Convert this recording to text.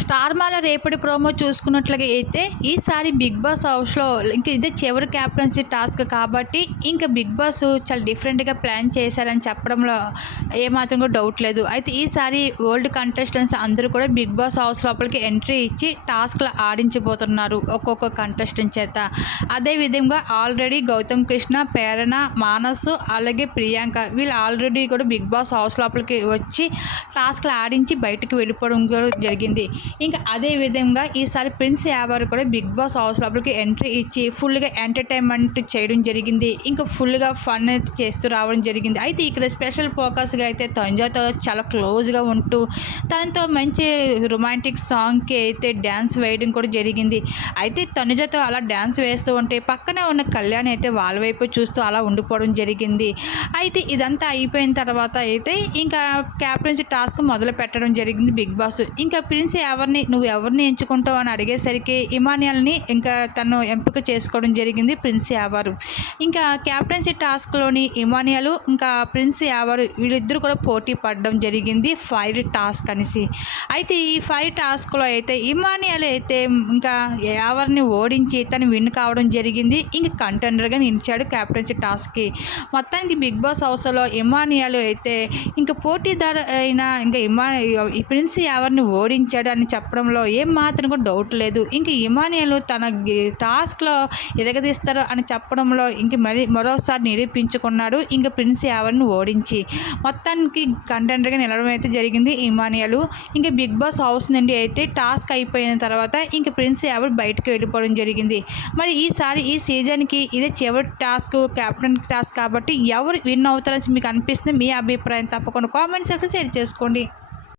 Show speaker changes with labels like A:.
A: Star మాల రేపటి promo చూసుకున్నట్లుగా అయితే ఈసారి బిగ్ బాస్ హౌస్లో ఇంక ఇదే చివరి క్యాప్టెన్సీ టాస్క్ కాబట్టి ఇంకా బిగ్ బాస్ చాలా డిఫరెంట్గా ప్లాన్ చేశారని చెప్పడంలో ఏమాత్రం కూడా డౌట్ లేదు. అయితే ఈసారి ఓల్డ్ కంటెస్టెంట్స్ అందరూ కూడా బిగ్ బాస్ హౌస్ లోపలికి ఎంట్రీ ఇచ్చి టాస్క్లు ఆడించబోతున్నారు ఒక్కొక్క కంటెస్టెంట్ చేత. అదేవిధంగా ఆల్రెడీ గౌతమ్ కృష్ణ ప్రేరణ మానస్ అలాగే ప్రియాంక వీళ్ళు ఆల్రెడీ కూడా బిగ్ బాస్ హౌస్ లోపలికి వచ్చి టాస్క్లు ఆడించి బయటకు వెళ్ళిపోవడం కూడా జరిగింది. ఇంకా అదే విధంగా ఈసారి ప్రిన్స్ యావర్ కూడా బిగ్ బాస్ హౌస్ లోపలికి ఎంట్రీ ఇచ్చి ఫుల్గా ఎంటర్టైన్మెంట్ చేయడం జరిగింది. ఇంకా ఫుల్గా ఫన్ అయితే చేస్తూ రావడం జరిగింది. అయితే ఇక్కడ స్పెషల్ ఫోకస్గా అయితే తంజాతో చాలా క్లోజ్గా ఉంటూ తనతో మంచి రొమాంటిక్ సాంగ్కి అయితే డ్యాన్స్ వేయడం కూడా జరిగింది. అయితే తనుజతో అలా డ్యాన్స్ వేస్తూ ఉంటే పక్కనే ఉన్న కళ్యాణ్ అయితే వాళ్ళ వైపు చూస్తూ అలా ఉండిపోవడం జరిగింది. అయితే ఇదంతా అయిపోయిన తర్వాత అయితే ఇంకా క్యాప్టెన్సీ టాస్క్ మొదలు పెట్టడం జరిగింది బిగ్ బాస్. ఇంకా ప్రిన్స్ ఎవరిని నువ్వు ఎవరిని ఎంచుకుంటావు అని అడిగేసరికి ఇమానియల్ని ఇంకా తను ఎంపిక చేసుకోవడం జరిగింది ప్రిన్స్ యావారు. ఇంకా క్యాప్టెన్సీ టాస్క్లోని ఇమానియలు ఇంకా ప్రిన్స్ యావారు వీళ్ళిద్దరూ కూడా పోటీ పడడం జరిగింది ఫైర్ టాస్క్ అనేసి. అయితే ఈ ఫైర్ టాస్క్లో అయితే ఇమానియల్ అయితే ఇంకా యావర్ని ఓడించి తను విన్ కావడం జరిగింది. ఇంక కంటెండర్గా నిలిచాడు క్యాప్టెన్సీ టాస్క్కి. మొత్తానికి బిగ్ బాస్ హౌస్లో ఇమానియల్ అయితే ఇంకా పోటీదారు అయిన ఇంకా ఇమా ఈ ప్రిన్స్ ఎవరిని ఓడించాడు అని చెప్పడంలో ఏం మాత్రం కూడా డౌట్ లేదు. ఇంక ఇమానియలు తన టాస్క్లో ఎరగదీస్తారు అని చెప్పడంలో ఇంక మరి మరోసారి నిరూపించుకున్నాడు ఇంకా ప్రిన్స్ ఎవరిని ఓడించి. మొత్తానికి కంటెండర్గా నిలవడం అయితే జరిగింది ఇమానియలు. ఇంకా బిగ్ బాస్ హౌస్ నుండి అయితే టాస్క్ అయిపోయిన తర్వాత ఇంక ప్రిన్స్ యావర్ బయటకు వెళ్ళిపోవడం జరిగింది. మరి ఈసారి ఈ సీజన్కి ఇదే చివరి టాస్క్ కెప్టెన్ టాస్క్ కాబట్టి ఎవరు విన్ అవుతారని మీకు అనిపిస్తుంది మీ అభిప్రాయం తప్పకుండా కామెంట్ సెక్షన్ షేర్ చేసుకోండి.